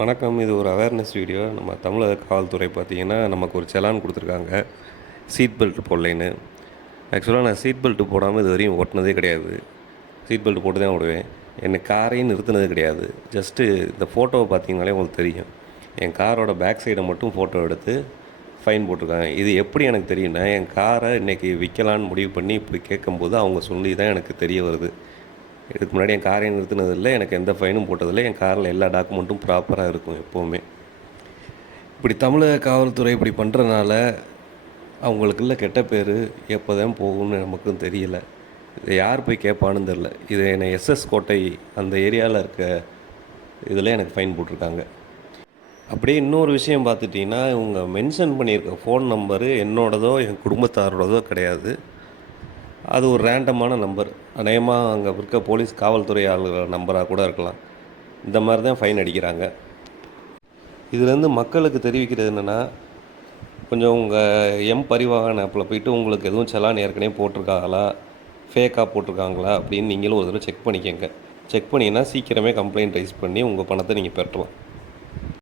வணக்கம். இது ஒரு அவேர்னஸ் வீடியோ. நம்ம தமிழக காவல்துறை பார்த்தீங்கன்னா, நமக்கு ஒரு செலான் குடுத்துருக்காங்க. சீட் பெல்ட் போடலைன்னு. ஆக்சுவலா நான் சீட் பெல்ட் போடாம இதுவரையும் ஓட்டுனதே கிடையாது. சீட் பெல்ட் போட்டு தான் ஓடுவேன். என்ன காரையும் நிறுத்துனது கிடையாது. ஜஸ்ட்டு இந்த ஃபோட்டோவ பார்த்தீங்கனாலே உங்களுக்கு தெரியும். என் காரோட பேக் சைட மட்டும் ஃபோட்டோ எடுத்து ஃபைன் போட்டிருக்காங்க. இது எப்படி எனக்கு தெரியும்னா, என் கார இன்னைக்கு விற்கலான்னு முடிவு பண்ணி போய் கேட்கும்போது அவங்க சொல்லி தான் எனக்கு தெரிய வருது. இதுக்கு முன்னாடி என் காரையும் நிறுத்தினதில்லை, எனக்கு எந்த ஃபைனும் போட்டதில்லை. என் காரில் எல்லா டாக்குமெண்ட்டும் ப்ராப்பராக இருக்கும் எப்போவுமே. இப்படி தமிழக காவல்துறை இப்படி பண்ணுறனால அவங்களுக்குள்ள கெட்ட பேர் எப்போ தான் போகும்னு நமக்கும் தெரியல. இதை யார் போய் கேட்பான்னு தெரில. இது என்னை எஸ்எஸ் கோட்டை அந்த ஏரியாவில் இருக்க இதில் எனக்கு ஃபைன் போட்டிருக்காங்க. அப்படியே இன்னொரு விஷயம் பார்த்துட்டிங்கன்னா, இவங்க மென்ஷன் பண்ணியிருக்க ஃபோன் நம்பரு என்னோடதோ என் குடும்பத்தாரோடதோ கிடையாது. அது ஒரு ரேண்டமான நம்பர். அநேகமாக அங்கே இருக்க போலீஸ் காவல்துறை ஆளுகளோட நம்பராக கூட இருக்கலாம். இந்த மாதிரி தான் ஃபைன் அடிக்கிறாங்க. இதுலேருந்து மக்களுக்கு தெரிவிக்கிறது என்னென்னா, கொஞ்சம் உங்கள் பரிவாகன் ஆப்பில் போய்ட்டு உங்களுக்கு எதுவும் செலான் ஏற்கனவே போட்டிருக்காங்களா, ஃபேக்காக போட்டிருக்காங்களா அப்படின்னு நீங்களும் ஒரு தடவை செக் பண்ணிக்கங்க. செக் பண்ணிங்கன்னா சீக்கிரமே கம்ப்ளைண்ட் ரைஸ் பண்ணி உங்கள் பணத்தை நீங்கள் பெற்றலாம்.